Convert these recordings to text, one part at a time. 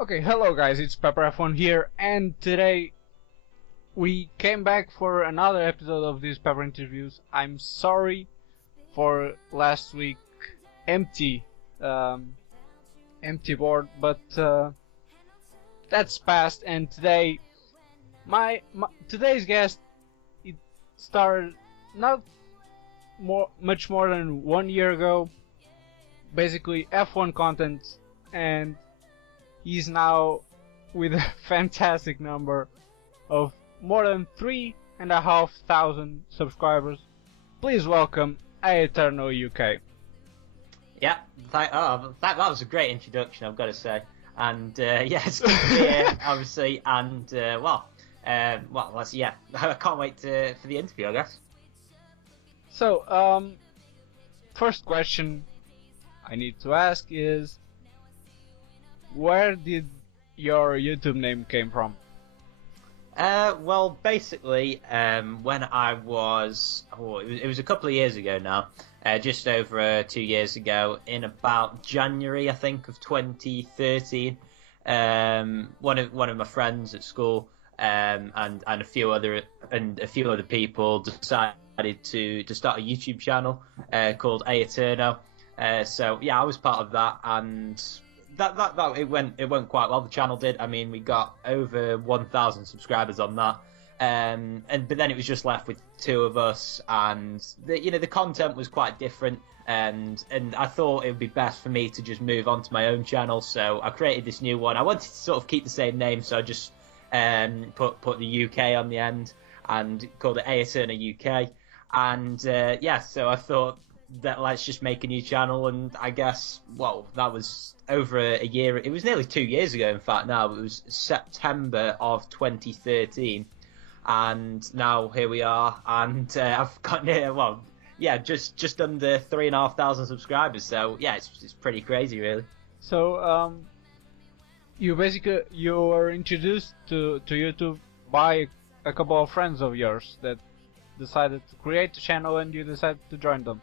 Okay, hello guys, it's Pepper F1 here, and today we came back for another episode of these Pepper interviews. I'm sorry for last week empty, empty board, but that's past. And today, today's guest, it started not much more than 1 year ago, basically F1 content, and he's now with a fantastic number of more than 3,500 subscribers. Please welcome AeternoUK. Yeah, that was a great introduction, I've got to say. And yeah, it's good to be here, obviously. And I can't wait for the interview, I guess. So, first question I need to ask is, where did your YouTube name came from? Well, basically, when I was, it was a couple of years ago now, just over 2 years ago, in about January, I think, of 2013. One of my friends at school, and a few other people decided to start a YouTube channel called AeternoUK. So yeah, I was part of that, and that it went quite well. The channel did. I mean, we got over 1,000 subscribers on that, but then it was just left with two of us, and the content was quite different, and I thought it would be best for me to just move on to my own channel. So I created this new one. I wanted to sort of keep the same name, so I just put the UK on the end and called it AeternoUK, and so I thought that let's just make a new channel. And I guess, well, that was over a year. It was nearly 2 years ago, in fact. Now it was September of 2013, and now here we are. And I've got just under 3,500 subscribers. So yeah, it's pretty crazy, really. So you were introduced to YouTube by a couple of friends of yours that decided to create a channel, and you decided to join them.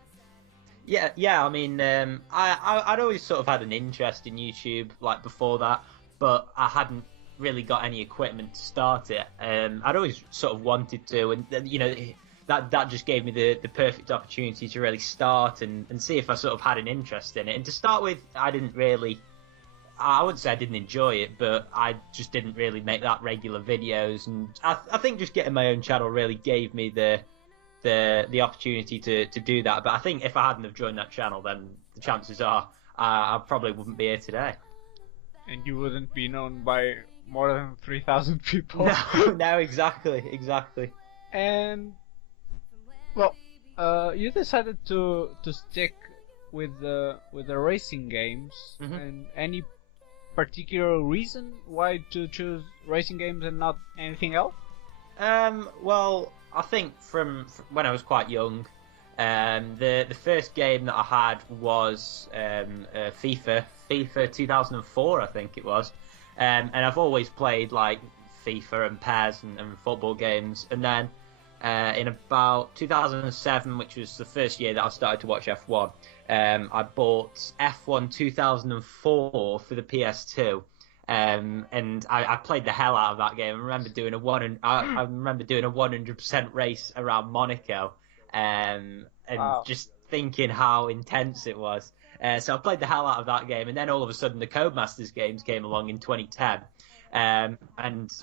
Yeah. I mean, I'd always sort of had an interest in YouTube, like, before that, but I hadn't really got any equipment to start it. I'd always sort of wanted to, and that just gave me the perfect opportunity to really start and see if I sort of had an interest in it. And to start with, I wouldn't say I didn't enjoy it, but I just didn't really make that regular videos. And I think just getting my own channel really gave me the opportunity to do that. But I think if I hadn't have joined that channel, then the chances are I probably wouldn't be here today. And you wouldn't be known by more than 3,000 people. No, exactly. And well, you decided to stick with the racing games. Mm-hmm. And any particular reason why to choose racing games and not anything else? Well, I think from when I was quite young, the first game that I had was FIFA 2004, I think it was, and I've always played like FIFA and PES and football games. And then in about 2007, which was the first year that I started to watch F1, I bought F1 2004 for the PS2. And I played the hell out of that game. I remember doing a 100% race around Monaco, and Wow. just thinking how intense it was. So I played the hell out of that game, and then all of a sudden the Codemasters games came along in 2010, and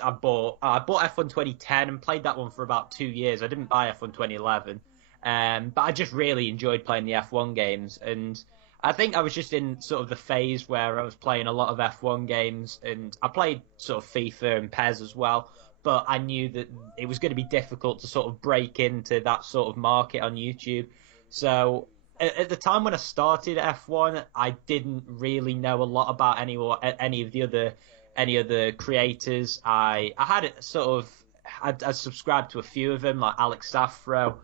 I bought F1 2010 and played that one for about 2 years. I didn't buy F1 2011, but I just really enjoyed playing the F1 games. And I think I was just in sort of the phase where I was playing a lot of F1 games, and I played sort of FIFA and PES as well, but I knew that it was going to be difficult to sort of break into that sort of market on YouTube. So at the time when I started F1, I didn't really know a lot about any of the other creators. I had it sort of, I subscribed to a few of them, like Alex Safro.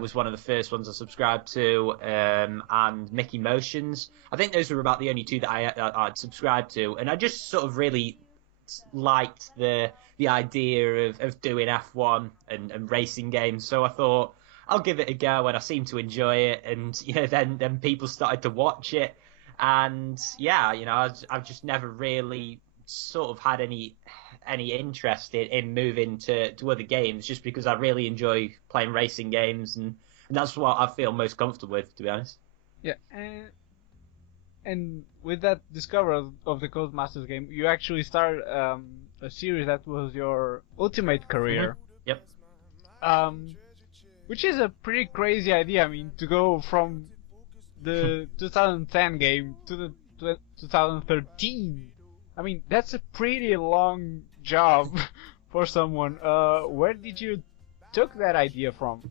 Was one of the first ones I subscribed to, and Mickey Motions. I think those were about the only two that I'd subscribed to, and I just sort of really liked the idea of doing F1 and racing games. So I thought I'll give it a go, and I seemed to enjoy it. And then people started to watch it, and yeah, I've just never really sort of had any interest in moving to other games, just because I really enjoy playing racing games, and that's what I feel most comfortable with, to be honest. Yeah, and with that discovery of the Codemasters game, you actually started a series that was your ultimate career. Yep. Which is a pretty crazy idea. I mean, to go from the 2010 game to the 2013. I mean, that's a pretty long job for someone. Where did you took that idea from?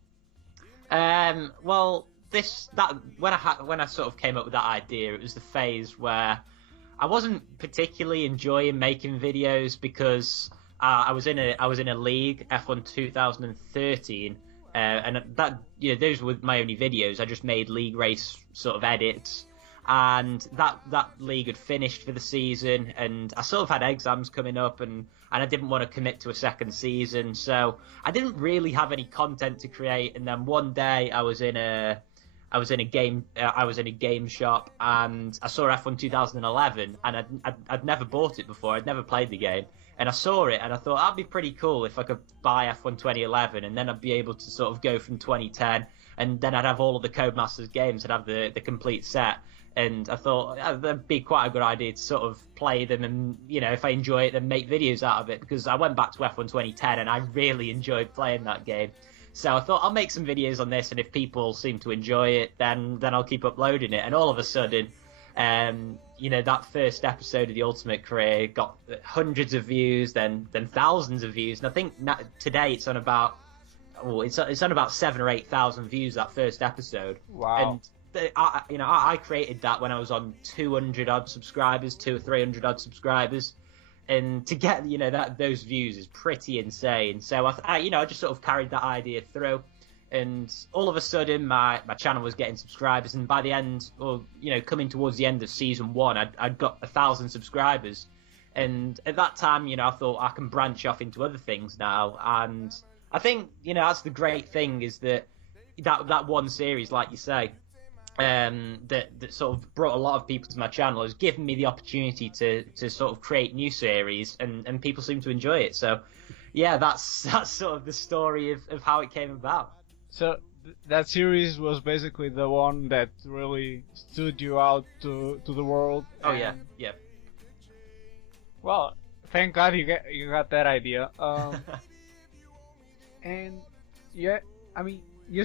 Well, when I sort of came up with that idea, it was the phase where I wasn't particularly enjoying making videos, because I was in a league, F1 2013, and that, those were my only videos. I just made league race sort of edits, and that league had finished for the season, and I sort of had exams coming up, and I didn't want to commit to a second season, so I didn't really have any content to create. And then one day I was in a game shop, and I saw F1 2011, and I'd never bought it before. I'd never played the game, and I saw it, and I thought that'd be pretty cool if I could buy F1 2011, and then I'd be able to sort of go from 2010, and then I'd have all of the Codemasters games. I'd have the complete set. And I thought that'd be quite a good idea to sort of play them, and if I enjoy it, then make videos out of it, because I went back to F1 2010 and I really enjoyed playing that game. So I thought I'll make some videos on this, and if people seem to enjoy it, then I'll keep uploading it. And all of a sudden, that first episode of the Ultimate Career got hundreds of views, then thousands of views, and I think today it's on about 7,000 or 8,000 views, that first episode. Wow. And I created that when I was on 200 odd subscribers, 200 or 300 odd subscribers, and to get those views is pretty insane. So I just sort of carried that idea through, and all of a sudden my channel was getting subscribers, and by the end, coming towards the end of season 1, I'd got 1,000 subscribers, and at that time, I thought I can branch off into other things now. And I think that's the great thing, is that one series, like you say, that sort of brought a lot of people to my channel, has given me the opportunity to sort of create new series, and people seem to enjoy it. So yeah, that's sort of the story of how it came about. So that series was basically the one that really stood you out to the world. Oh yeah. Well, thank God you got that idea. And yeah, I mean, you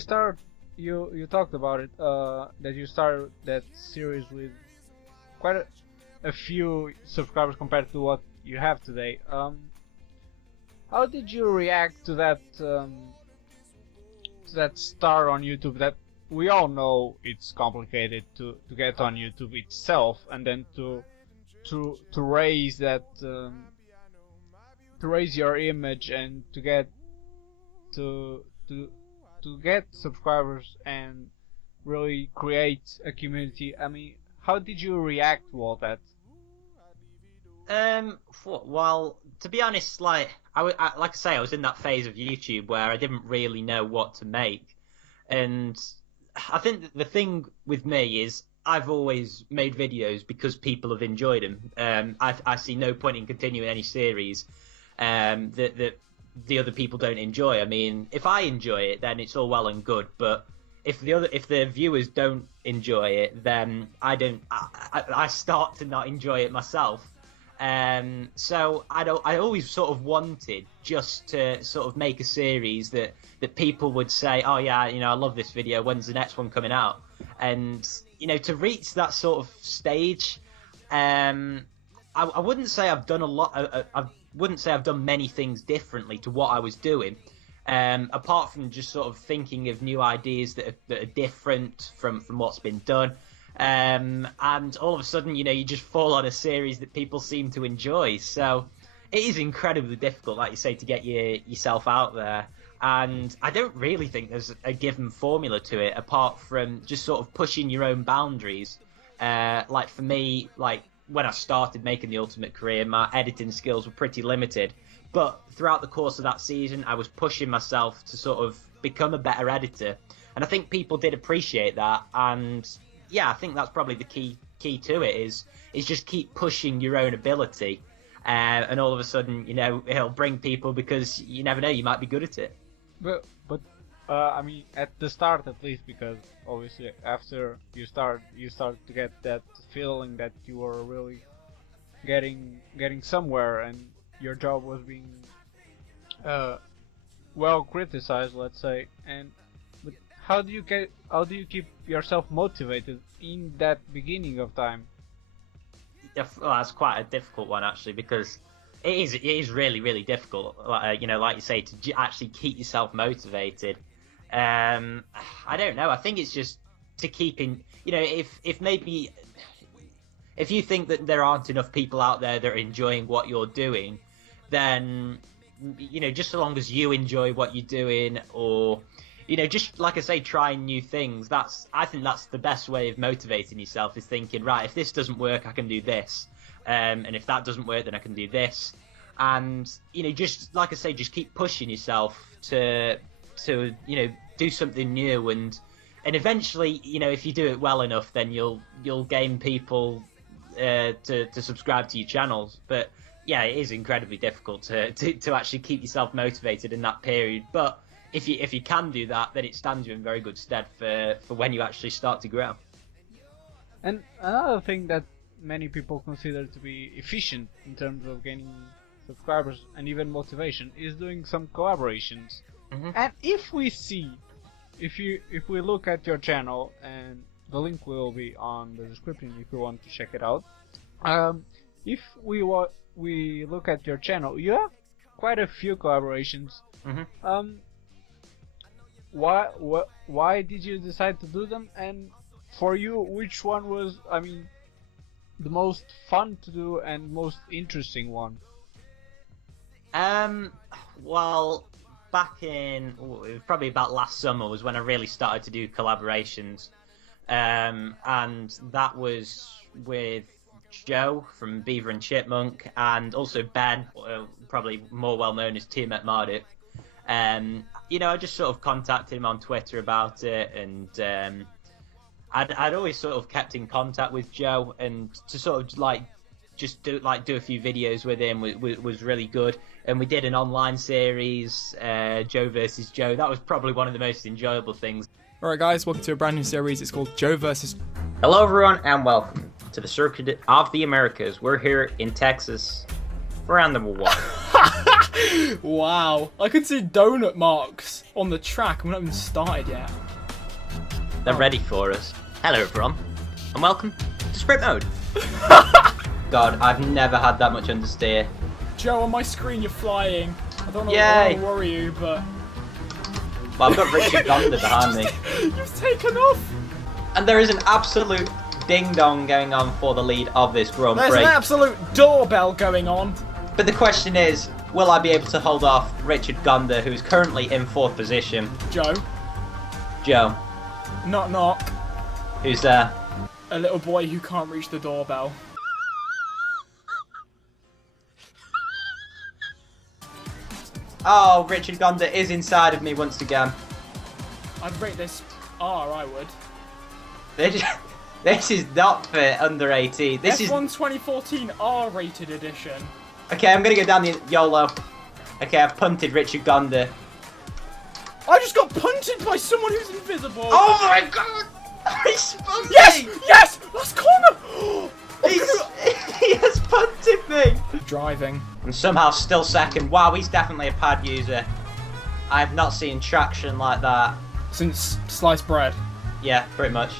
talked about it, that you started that series with quite a few subscribers compared to what you have today. How did you react to that start on YouTube? That we all know it's complicated to get on YouTube itself, and then to raise that to raise your image, and to get subscribers and really create a community. I mean, how did you react to all that? Well, to be honest, like I say, I was in that phase of YouTube where I didn't really know what to make, and I think the thing with me is I've always made videos because people have enjoyed them. I see no point in continuing any series that the other people don't enjoy. I mean, if I enjoy it, then it's all well and good, but if the viewers don't enjoy it, then I start to not enjoy it myself. So I always sort of wanted just to sort of make a series that people would say, oh yeah, I love this video, when's the next one coming out? And to reach that sort of stage, I wouldn't say I've done a lot. I wouldn't say I've done many things differently to what I was doing, apart from just sort of thinking of new ideas that are different from what's been done. And all of a sudden, you just fall on a series that people seem to enjoy. So it is incredibly difficult, like you say, to get yourself out there. And I don't really think there's a given formula to it, apart from just sort of pushing your own boundaries. Like for me, like when I started making the Ultimate Career, my editing skills were pretty limited. But throughout the course of that season, I was pushing myself to sort of become a better editor. And I think people did appreciate that. And yeah, I think that's probably the key to it is just keep pushing your own ability. and all of a sudden, it'll bring people because you never know, you might be good at it. But I mean, at the start at least, because obviously after you start to get that feeling that you are really getting somewhere, and your job was being well criticized, let's say. But how do you keep yourself motivated in that beginning of time? Well, that's quite a difficult one actually, because it is really, really difficult. Like you say, to actually keep yourself motivated. I don't know. I think it's just to keep in. If you think that there aren't enough people out there that are enjoying what you're doing, then just so long as you enjoy what you're doing, or just like I say, trying new things. I think that's the best way of motivating yourself, is thinking, right, if this doesn't work, I can do this, and if that doesn't work, then I can do this, and just like I say, just keep pushing yourself to do something new, and eventually, if you do it well enough, then you'll gain people to subscribe to your channels. But yeah, it is incredibly difficult to actually keep yourself motivated in that period. But if you can do that, then it stands you in very good stead for when you actually start to grow. And another thing that many people consider to be efficient in terms of gaining subscribers and even motivation is doing some collaborations. Mm-hmm. And if we look at your channel, and the link will be on the description if you want to check it out. If we look at your channel, you have quite a few collaborations. Mm-hmm. Why did you decide to do them? And for you, which one was, the most fun to do and most interesting one? Well, back in it was probably about last summer was when I really started to do collaborations, and that was with Joe from Beaver and Chipmunk, and also Ben, probably more well known as Team at Marduk. I just sort of contacted him on Twitter about it, and I'd always sort of kept in contact with Joe, and to sort of just do a few videos with him was really good. And we did an online series, Joe versus Joe. That was probably one of the most enjoyable things. Alright guys, welcome to a brand new series. It's called Joe versus... Hello everyone, and welcome to the Circuit of the Americas. We're here in Texas for round number 1. Wow, I could see donut marks on the track. We're not even started yet. They're ready for us. Hello everyone, and welcome to Sprint Mode. God, I've never had that much understeer. Joe, on my screen you're flying. I don't know Yay. why I worry you, but... Well, I've got Richard Gonda behind me. You've taken off! And there is an absolute ding-dong going on for the lead of this Grand Prix. There's an absolute doorbell going on. But the question is, will I be able to hold off Richard Gonda, who's currently in 4th position? Joe. Joe. Knock knock. Who's there? A little boy who can't reach the doorbell. Oh, Richard Gonda is inside of me once again. I'd rate this R, I would. This is not for under 18. This F1 is 2014 R-rated edition. Okay, I'm gonna go down the YOLO. Okay, I've punted Richard Gonda. I just got punted by someone who's invisible. Oh my god! He spun me! Yes! Yes! Last corner! He has punted me! Driving. And somehow still second. Wow, he's definitely a pad user. I have not seen traction like that. Since sliced bread. Yeah, pretty much.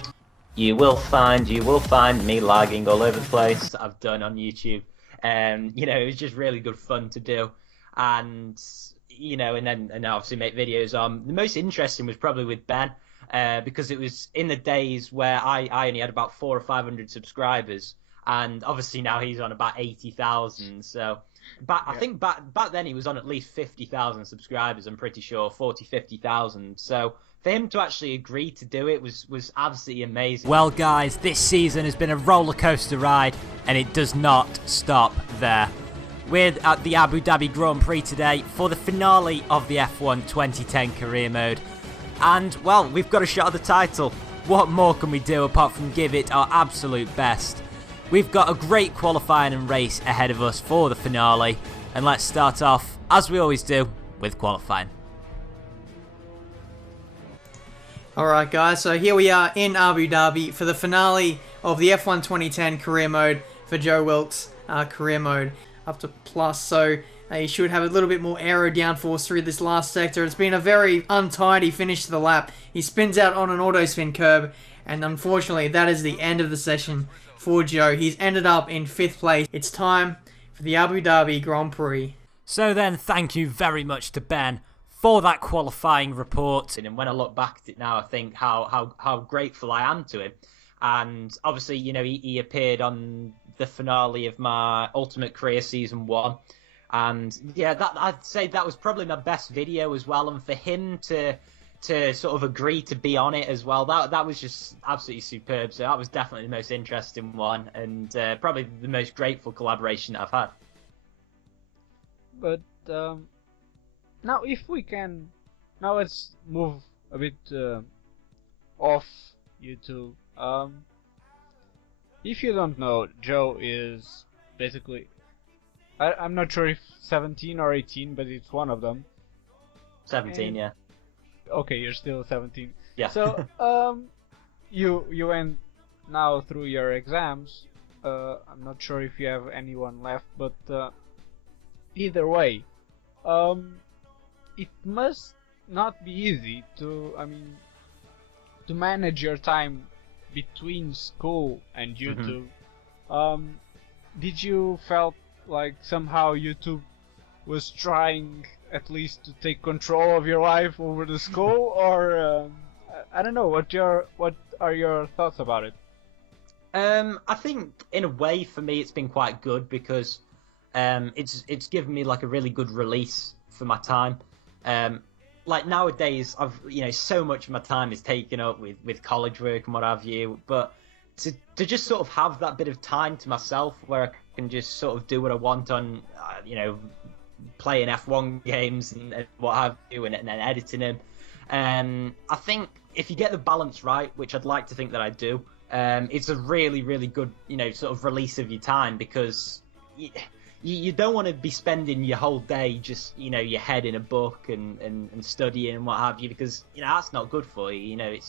You will find me lagging all over the place. I've done on YouTube. It was just really good fun to do. And and obviously make videos on. The most interesting was probably with Ben, because it was in the days where I only had about 400 or 500 subscribers, and obviously now he's on about 80,000. So, I think back then he was on at least 50,000 subscribers. I'm pretty sure 50,000. So for him to actually agree to do it was absolutely amazing. Well, guys, this season has been a roller coaster ride, and it does not stop there. We're at the Abu Dhabi Grand Prix today for the finale of the F1 2010 career mode. And, well, we've got a shot at the title. What more can we do apart from give it our absolute best? We've got a great qualifying and race ahead of us for the finale, and let's start off, as we always do, with qualifying. Alright guys, so here we are in Abu Dhabi for the finale of the F1 2010 career mode for Joe Wilkes' career mode up to plus, so you should have a little bit more aero downforce through this last sector. It's been a very untidy finish to the lap. He spins out on an auto spin curb, and unfortunately that is the end of the session for Joe. He's ended up in 5th place. It's time for the Abu Dhabi Grand Prix. So then, thank you very much to Ben for that qualifying report. And when I look back at it now, I think how grateful I am to him. And obviously, you know, he appeared on the finale of my Ultimate Career Season 1. And yeah, I'd say that was probably my best video as well. And for him to sort of agree to be on it as well, that was just absolutely superb. So that was definitely the most interesting one, and probably the most grateful collaboration that I've had. But now, if we can, now let's move a bit off YouTube. If you don't know, Joe is basically, I'm not sure if 17 or 18, but it's one of them. 17, and, yeah. Okay, you're still 17. Yeah. So, you went now through your exams. I'm not sure if you have anyone left, but either way, it must not be easy to, to manage your time between school and YouTube. Did you felt like somehow YouTube was trying at least to take control of your life over the school, or I don't know, what are your thoughts about it? I think in a way for me it's been quite good, because it's given me like a really good release for my time. Like nowadays, so much of my time is taken up with college work and what have you, but to just sort of have that bit of time to myself where I can just sort of do what I want on, playing F1 games and what have you, and then editing them. I think if you get the balance right, which I'd like to think that I do, it's a really, really good, sort of release of your time, because you don't want to be spending your whole day just, your head in a book and studying and what have you, because, that's not good for you.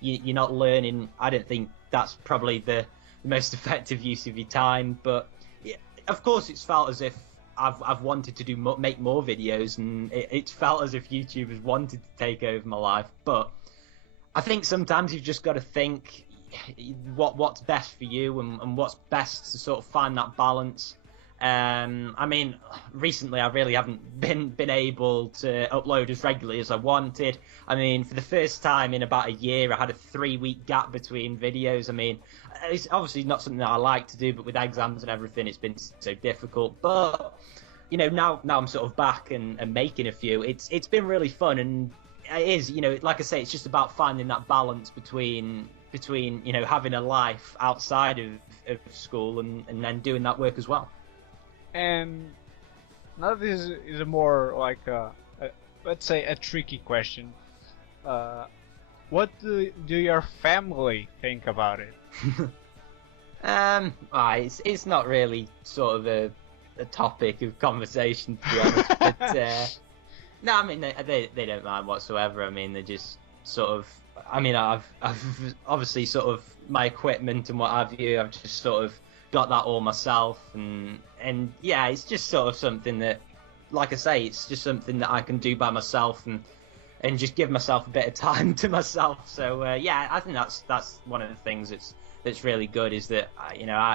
You're not learning. I don't think that's probably the most effective use of your time. But yeah, of course, it's felt as if I've wanted to make more videos, and it's felt as if YouTube has wanted to take over my life. But I think sometimes you've just got to think what's best for you, and what's best to sort of find that balance. Recently I really haven't been able to upload as regularly as I wanted. For the first time in about a year, I had a 3-week gap between videos. It's obviously not something that I like to do, but with exams and everything, it's been so difficult. But, now I'm sort of back and making a few. It's been really fun, and it is, like I say, it's just about finding that balance between having a life outside of school and then doing that work as well. And now this is a more like let's say a tricky question. What do your family think about it? It's not really sort of a topic of conversation, to be honest. But no, they don't mind whatsoever. They're just sort of. I've obviously sort of my equipment and what have you. I've just sort of got that all myself, and yeah, it's just sort of something that, like I say, it's just something that I can do by myself and just give myself a bit of time to myself. So yeah, I think that's one of the things that's really good, is that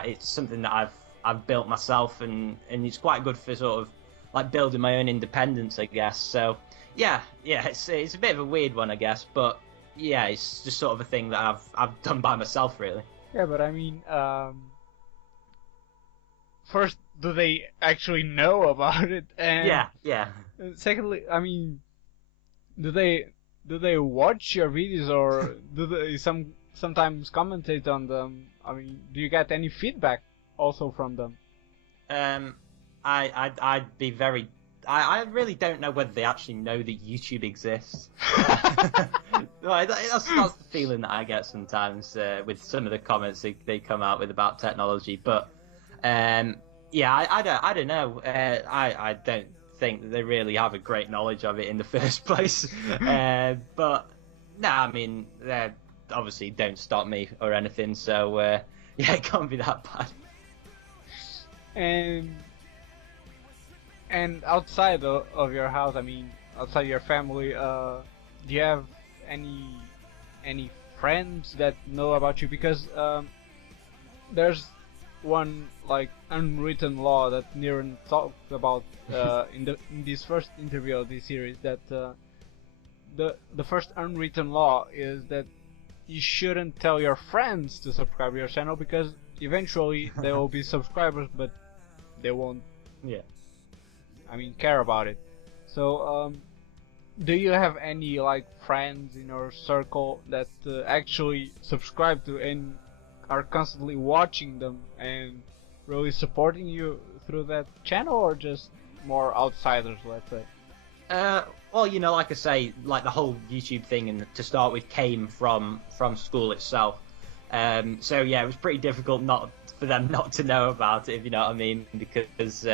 it's something that I've built myself, and it's quite good for sort of like building my own independence, I guess. So yeah, it's a bit of a weird one, I guess, but yeah, it's just sort of a thing that I've done by myself, really. Yeah, but first, do they actually know about it? And yeah. Secondly, do they watch your videos, or do they sometimes commentate on them? Do you get any feedback also from them? I'd be very. I really don't know whether they actually know that YouTube exists. Right, that's the feeling that I get sometimes with some of the comments they come out with about technology. But yeah, I don't know. I don't think that they really have a great knowledge of it in the first place. But no, I mean, they obviously don't stop me or anything. So yeah, it can't be that bad. And outside of your house, I mean, outside your family, do you have any friends that know about you? Because there's one like unwritten law that Niren talked about in this first interview of this series, that the first unwritten law is that you shouldn't tell your friends to subscribe to your channel, because eventually they will be subscribers, but they won't, I mean, care about it. So do you have any like friends in your circle that actually subscribe to and are constantly watching them and really supporting you through that channel, or just more outsiders, let's say? Well, you know, like I say, like the whole YouTube thing, and to start with, came from school itself. So yeah, it was pretty difficult for them not to know about it, if you know what I mean, because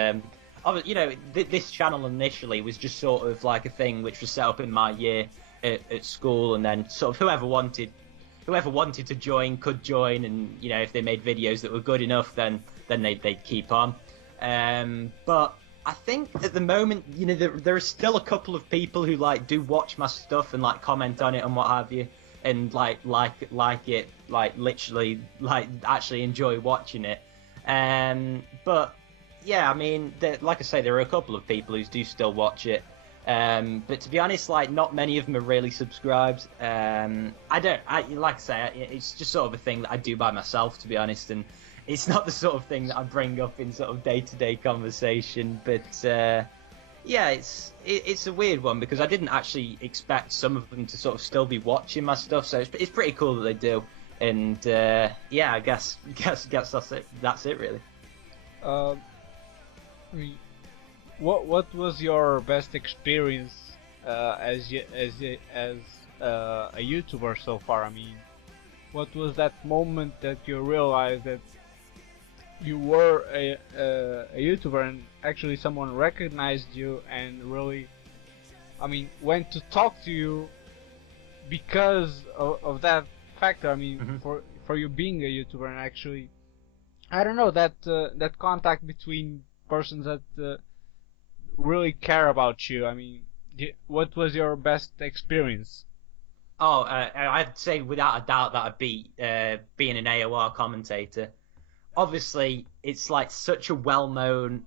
you know, this channel initially was just sort of like a thing which was set up in my year at school, and then sort of whoever wanted to join could join, and you know, if they made videos that were good enough, then they'd keep on. But I think at the moment, you know, there are still a couple of people who like do watch my stuff and like comment on it and what have you, and like it, like literally like actually enjoy watching it. But yeah, I mean, like I say, there are a couple of people who do still watch it. But to be honest, like not many of them are really subscribed. Like I say, it's just sort of a thing that I do by myself, to be honest, and it's not the sort of thing that I bring up in sort of day-to-day conversation. But yeah, it's a weird one, because I didn't actually expect some of them to sort of still be watching my stuff. So it's pretty cool that they do. And yeah, I guess that's it. That's it, really. What was your best experience as a YouTuber so far? I mean, what was that moment that you realized that you were a YouTuber and actually someone recognized you and really, I mean, went to talk to you because of that factor? I mean, for you being a YouTuber, and actually, I don't know, that contact between persons that really care about you. I mean, what was your best experience? Oh, I'd say without a doubt that I'd be being an AOR commentator. Obviously, it's like such a well-known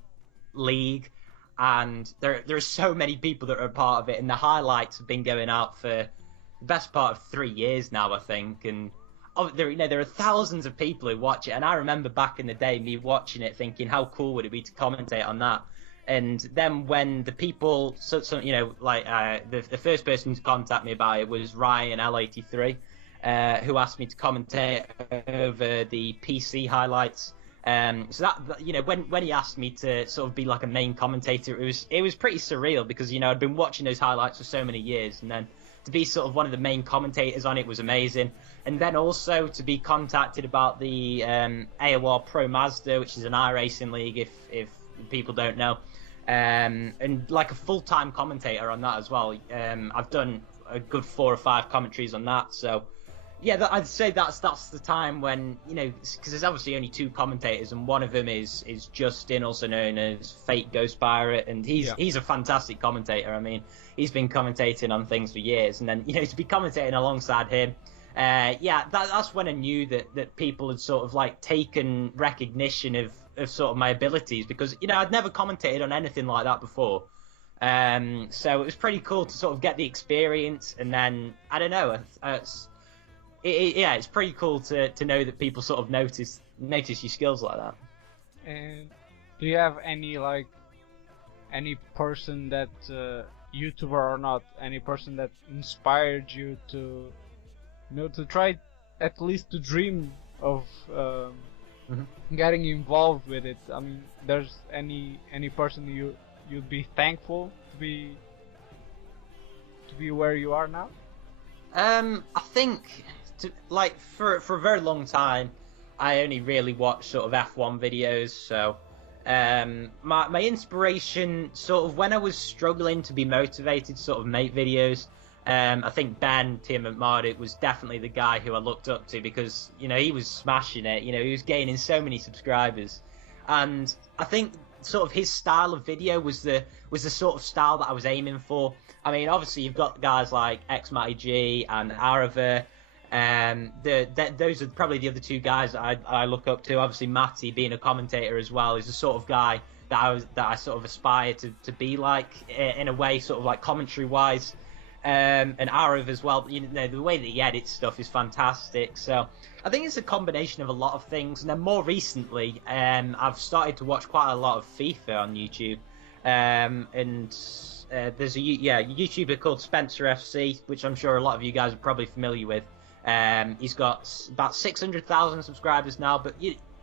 league, and there are so many people that are a part of it, and the highlights have been going out for the best part of 3 years now, I think. And there are thousands of people who watch it, and I remember back in the day me watching it, thinking how cool would it be to commentate on that. And then when the people, you know, like the first person to contact me about it was Ryan L83, who asked me to commentate over the PC highlights. So that, you know, when he asked me to sort of be like a main commentator, it was pretty surreal, because you know, I'd been watching those highlights for so many years, and then to be sort of one of the main commentators on it was amazing. And then also to be contacted about the AOR Pro Mazda, which is an iRacing league, if people don't know. And like a full-time commentator on that as well. I've done a good 4 or 5 commentaries on that. So yeah, I'd say that's the time when, you know, because there's obviously only 2 commentators, and one of them is Justin, also known as Fate Ghost Pirate, and he's a fantastic commentator. I mean, he's been commentating on things for years, and then, you know, to be commentating alongside him, yeah, that's when I knew that people had sort of like taken recognition of sort of my abilities, because, you know, I'd never commentated on anything like that before. So it was pretty cool to sort of get the experience, and then I don't know, it's pretty cool to know that people sort of notice your skills like that. And do you have any person that YouTuber or not, any person that inspired you to, you know, to try at least to dream of getting involved with it? I mean, there's any person you'd be thankful to be where you are now? I think, like for a very long time, I only really watched sort of F1 videos. So, my inspiration, sort of when I was struggling to be motivated, to sort of make videos. I think Ben Tim McMurdo was definitely the guy who I looked up to because he was smashing it. He was gaining so many subscribers, and I think sort of his style of video was the sort of style that I was aiming for. I mean, obviously you've got guys like X Matty G and Arava. Those are probably the other two guys that I look up to. Obviously Matty, being a commentator as well, is the sort of guy that I sort of aspire to be like in a way, sort of like commentary wise. And Arav as well. The way that he edits stuff is fantastic. So I think it's a combination of a lot of things. And then more recently, I've started to watch quite a lot of FIFA on YouTube. There's a YouTuber called Spencer FC, which I'm sure a lot of you guys are probably familiar with. He's got about 600,000 subscribers now. But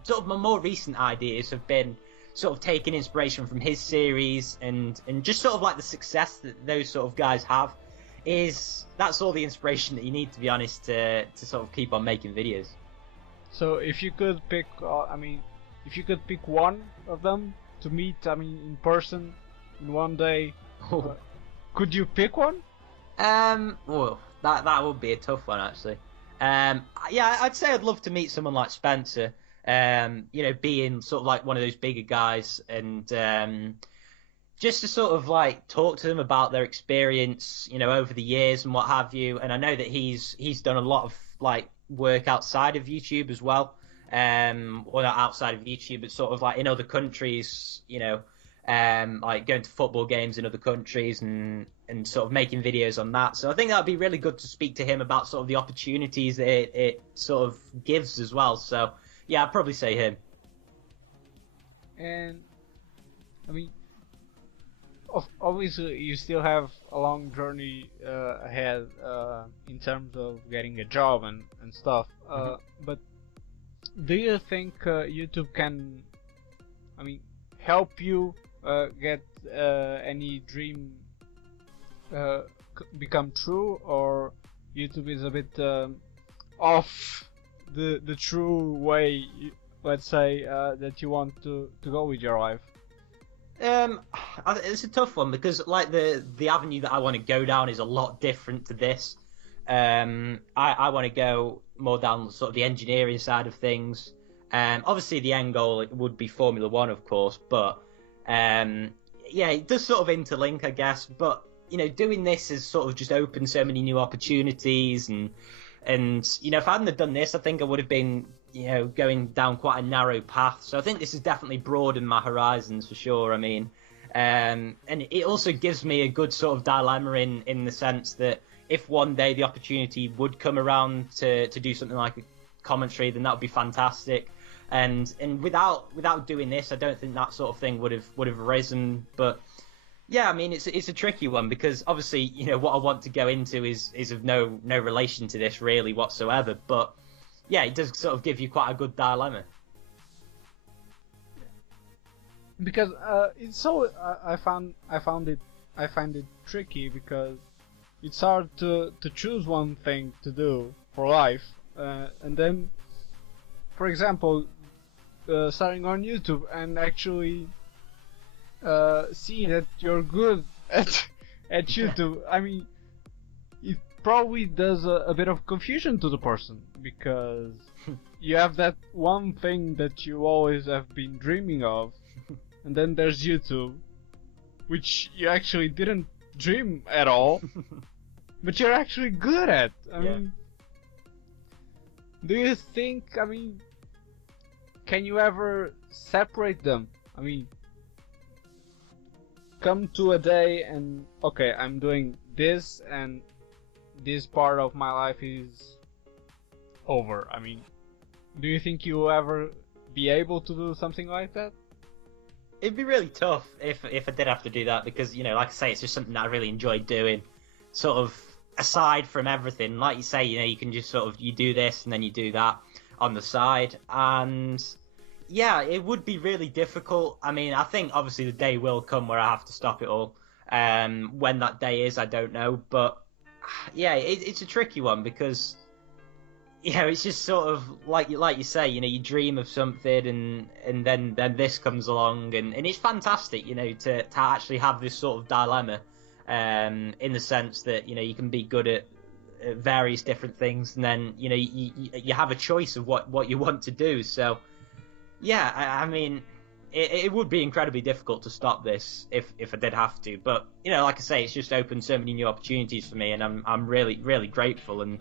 sort of my more recent ideas have been sort of taking inspiration from his series and just sort of like the success that those sort of guys have. That's all the inspiration that you need, to be honest, to sort of keep on making videos. So if you could pick, one of them to meet, in person in one day, could you pick one? Well, that would be a tough one actually. I'd say I'd love to meet someone like Spencer. Being sort of like one of those bigger guys and. Just to sort of like talk to them about their experience, over the years and what have you. And I know that he's done a lot of like work outside of YouTube as well. Or not outside of YouTube, but sort of like in other countries, like going to football games in other countries and sort of making videos on that. So I think that'd be really good to speak to him about sort of the opportunities that it sort of gives as well. So yeah, I'd probably say him. And obviously you still have a long journey ahead in terms of getting a job and stuff. But do you think YouTube can, help you get any dream become true, or YouTube is a bit off the true way, let's say, that you want to go with your life? It's a tough one because like the avenue that I want to go down is a lot different to this. I want to go more down sort of the engineering side of things. Obviously the end goal would be Formula One, of course, but it does sort of interlink, I guess. But doing this has sort of just opened so many new opportunities, and if I hadn't have done this, I think I would have been going down quite a narrow path. So I think this has definitely broadened my horizons for sure. And it also gives me a good sort of dilemma in the sense that if one day the opportunity would come around to do something like a commentary, then that would be fantastic. And without doing this, I don't think that sort of thing would have arisen. But yeah, it's a tricky one because obviously what I want to go into is of no relation to this really whatsoever. But yeah, it does sort of give you quite a good dilemma. Because it's so I find it tricky because it's hard to choose one thing to do for life, and then, for example, starting on YouTube and actually see that you're good at YouTube. It probably does a bit of confusion to the person because you have that one thing that you always have been dreaming of, and then there's YouTube, which you actually didn't dream at all, but you're actually good at. Do you think, can you ever separate them? Come to a day and, okay, I'm doing this and this part of my life is over. Do you think you'll ever be able to do something like that? It'd be really tough if I did have to do that because, like I say, it's just something that I really enjoy doing. Sort of aside from everything, like you say, you can just sort of, you do this and then you do that on the side. And yeah, it would be really difficult. I think obviously the day will come where I have to stop it all. When that day is, I don't know. But yeah, it's a tricky one because it's just sort of like you say, you dream of something and then this comes along and it's fantastic, to actually have this sort of dilemma, in the sense that you can be good at various different things and then you have a choice of what you want to do. So yeah, I mean, it would be incredibly difficult to stop this if I did have to, but like I say, it's just opened so many new opportunities for me, and I'm really really grateful, and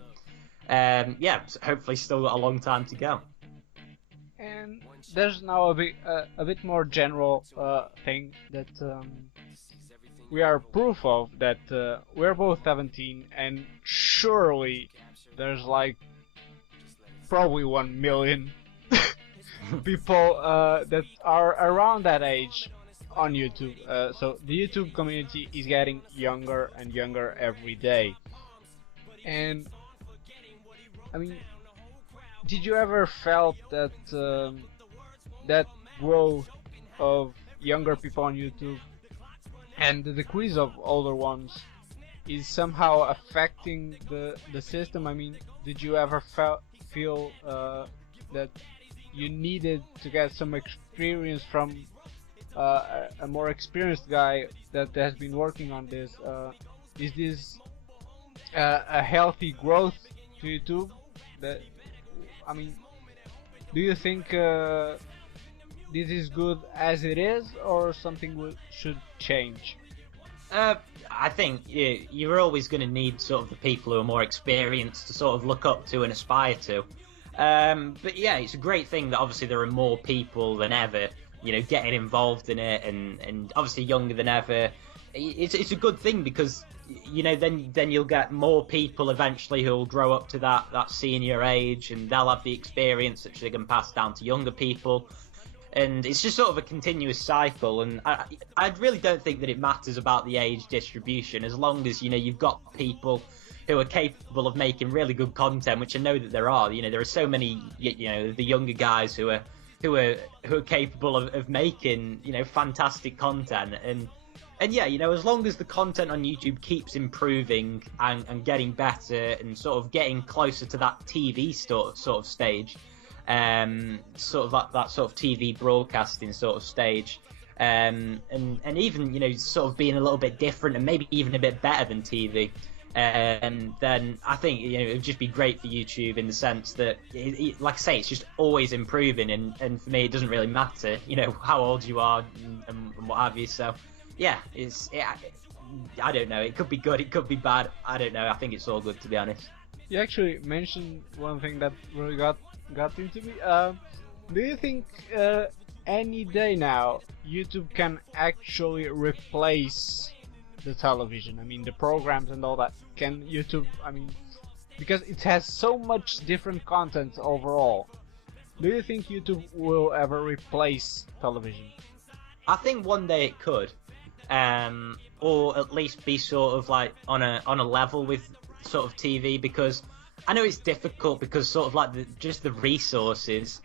hopefully still got a long time to go. And there's now a bit more general thing that we are proof of, that we're both 17, and surely there's like probably 1 million people that are around that age on YouTube. So the YouTube community is getting younger and younger every day. And I mean, did you ever felt that that growth of younger people on YouTube and the decrease of older ones is somehow affecting the system? I mean, did you ever feel that you needed to get some experience from a more experienced guy that has been working on this? Is this a healthy growth to YouTube? I mean, do you think this is good as it is, or something should change? I think you're always going to need sort of the people who are more experienced to sort of look up to and aspire to. But yeah, it's a great thing that obviously there are more people than ever, getting involved in it, and obviously younger than ever. It's a good thing because then you'll get more people eventually who will grow up to that senior age, and they'll have the experience that they can pass down to younger people. And it's just sort of a continuous cycle, and I really don't think that it matters about the age distribution, as long as you've got people who are capable of making really good content, which I know that there are. There are so many the younger guys who are capable of making fantastic content, and yeah, as long as the content on YouTube keeps improving and getting better and sort of getting closer to that TV sort of stage, sort of that sort of TV broadcasting sort of stage, and even sort of being a little bit different and maybe even a bit better than TV, then I think it would just be great for YouTube, in the sense that like I say, it's just always improving, and for me it doesn't really matter how old you are and what have you. So yeah, I don't know, it could be good, it could be bad, I don't know. I think it's all good, to be honest. You actually mentioned one thing that really got into me. Do you think any day now YouTube can actually replace the television? I mean, the programs and all that. Can YouTube, I mean, because it has so much different content overall, do you think YouTube will ever replace television? I think one day it could, or at least be sort of like on a level with sort of TV, because I know it's difficult because sort of like just the resources,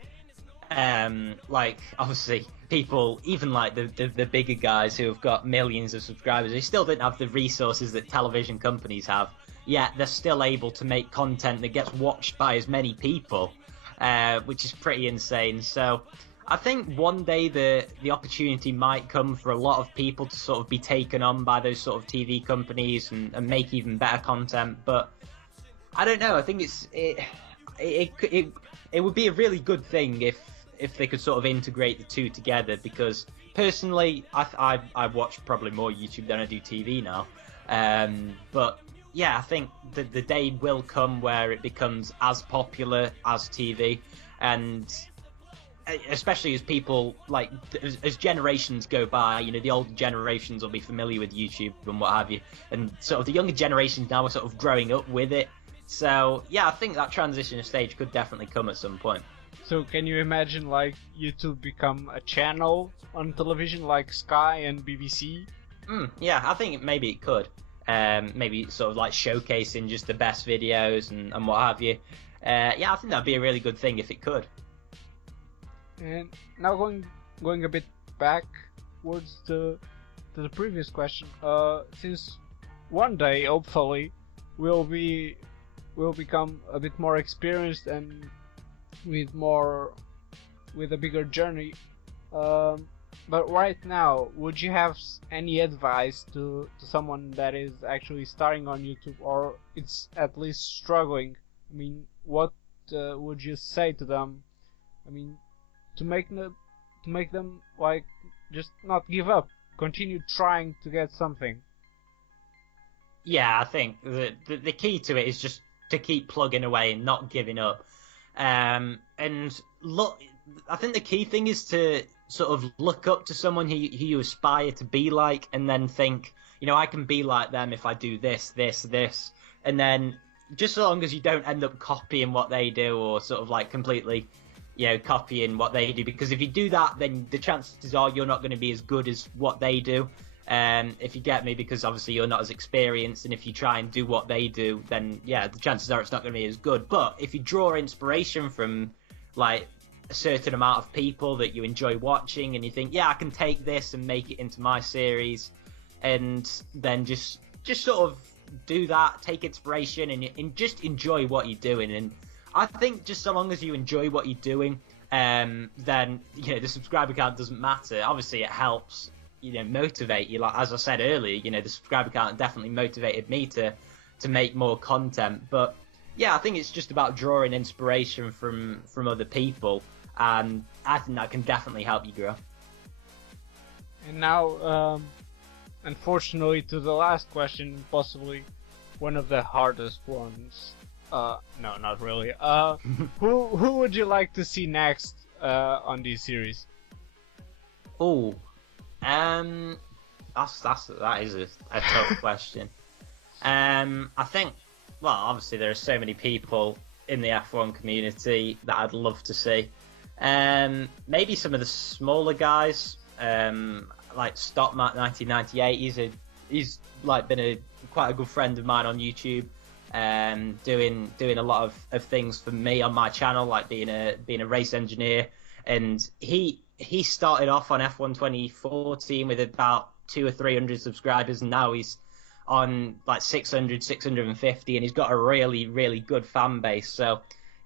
like obviously people, even like the bigger guys who have got millions of subscribers, they still don't have the resources that television companies have, yet they're still able to make content that gets watched by as many people, which is pretty insane. So I think one day the opportunity might come for a lot of people to sort of be taken on by those sort of TV companies and make even better content, but I don't know. I think it would be a really good thing if they could sort of integrate the two together, because personally I watch probably more YouTube than I do TV now, but yeah, I think the day will come where it becomes as popular as TV, and especially as people, like, as generations go by, the older generations will be familiar with YouTube and what have you, and sort of the younger generations now are sort of growing up with it. So yeah, I think that transition stage could definitely come at some point. So can you imagine like YouTube become a channel on television like Sky and BBC? Yeah, I think maybe it could. Maybe sort of like showcasing just the best videos and what have you. Yeah, I think that'd be a really good thing if it could. And now going a bit backwards to the previous question, since one day hopefully will become a bit more experienced and with a bigger journey. But right now, would you have any advice to someone that is actually starting on YouTube, or it's at least struggling? I mean, what would you say to them? I mean, to make them like just not give up, continue trying to get something. Yeah, I think the key to it is just to keep plugging away and not giving up. And look, I think the key thing is to sort of look up to someone who you aspire to be like, and then think, I can be like them if I do this, this, this, and then just so long as you don't end up copying what they do, or sort of like completely, copying what they do, because if you do that, then the chances are you're not going to be as good as what they do. If you get me, because obviously you're not as experienced, and if you try and do what they do, then yeah, the chances are it's not going to be as good. But if you draw inspiration from like a certain amount of people that you enjoy watching, and you think, yeah, I can take this and make it into my series, and then just sort of do that, take inspiration, and just enjoy what you're doing. And I think just so long as you enjoy what you're doing, then the subscriber count doesn't matter. Obviously it helps motivate you, like as I said earlier, the subscriber count definitely motivated me to make more content. But yeah, I think it's just about drawing inspiration from other people, and I think that can definitely help you grow. And now, unfortunately, to the last question, possibly one of the hardest ones. No, not really. Who would you like to see next on this series? Oh, that is a tough question. I think, well, obviously there are so many people in the F1 community that I'd love to see. Maybe some of the smaller guys, like Stopmark 1998. He's like been quite a good friend of mine on YouTube, doing a lot of things for me on my channel, like being a race engineer. And he started off on F1 2014 with about 200 or 300 subscribers, and now he's on like 600, 650, and he's got a really, really good fan base. So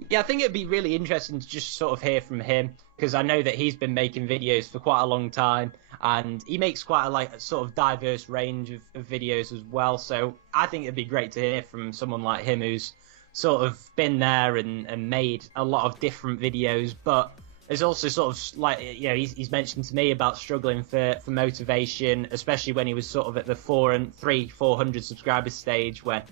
yeah, I think it'd be really interesting to just sort of hear from him, because I know that he's been making videos for quite a long time, and he makes quite a sort of diverse range of videos as well. So I think it'd be great to hear from someone like him who's sort of been there and made a lot of different videos. But there's also sort of like, he's mentioned to me about struggling for motivation, especially when he was sort of at the 400 subscriber stage, when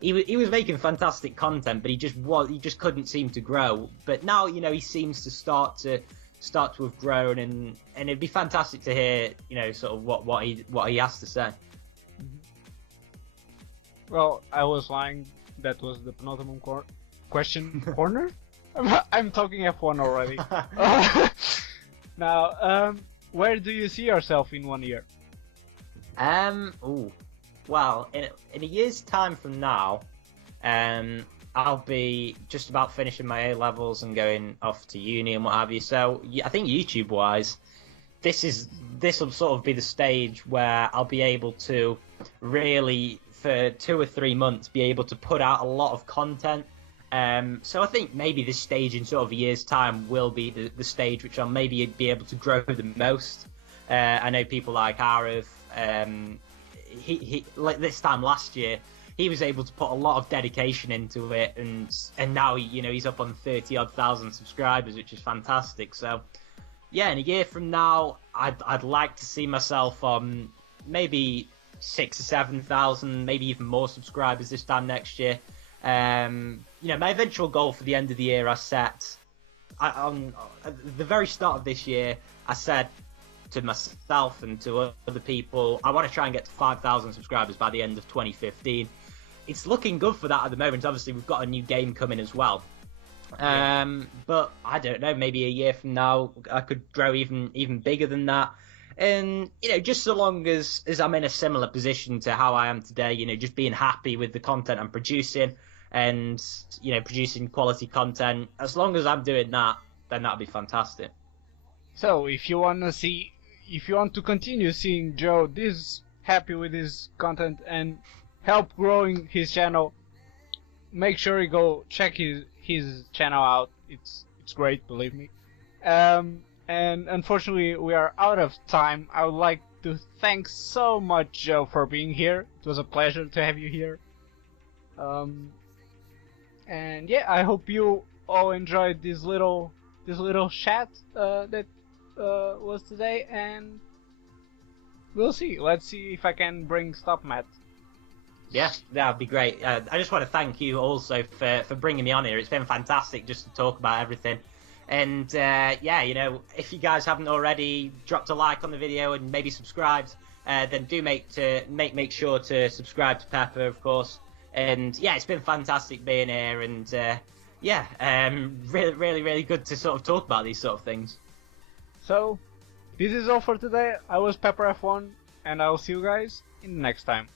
he was making fantastic content, but he just couldn't seem to grow. But now, he seems to start to have grown, and it'd be fantastic to hear, sort of what he has to say. Well, I was lying. That was the penultimate question corner. I'm talking F1 already. Now, where do you see yourself in 1 year? Well, in a year's time from now, I'll be just about finishing my A-levels and going off to uni and what have you. So I think YouTube-wise, this will sort of be the stage where I'll be able to really, for 2 or 3 months, be able to put out a lot of content. So I think maybe this stage in sort of a year's time will be the stage which I'll maybe be able to grow the most. I know people like Arif, he like this time last year, he was able to put a lot of dedication into it, and now he's up on 30,000 subscribers, which is fantastic. So yeah, in a year from now, I'd like to see myself on maybe 6,000 or 7,000, maybe even more subscribers this time next year. My eventual goal for the end of the year, I set on the very start of this year, I said to myself and to other people, I want to try and get to 5,000 subscribers by the end of 2015. It's looking good for that at the moment. Obviously, we've got a new game coming as well. But I don't know, maybe a year from now, I could grow even bigger than that. And, just so long as I'm in a similar position to how I am today, just being happy with the content I'm producing and, producing quality content, as long as I'm doing that, then that'll be fantastic. So, if you want to continue seeing Joe this happy with his content and help growing his channel, make sure you go check his channel out. It's great, believe me. And unfortunately, we are out of time. I would like to thank so much Joe for being here. It was a pleasure to have you here. And yeah, I hope you all enjoyed this little chat that was today, and we'll see. Let's see if I can bring Stopmark. Yeah, that would be great. I just want to thank you also for bringing me on here. It's been fantastic just to talk about everything. And yeah, you know, if you guys haven't already dropped a like on the video and maybe subscribed, then do make sure to subscribe to Pepper, of course. And yeah, it's been fantastic being here, and yeah, really good to sort of talk about these sort of things. So, this is all for today. I was Pepper F1, and I'll see you guys in the next time.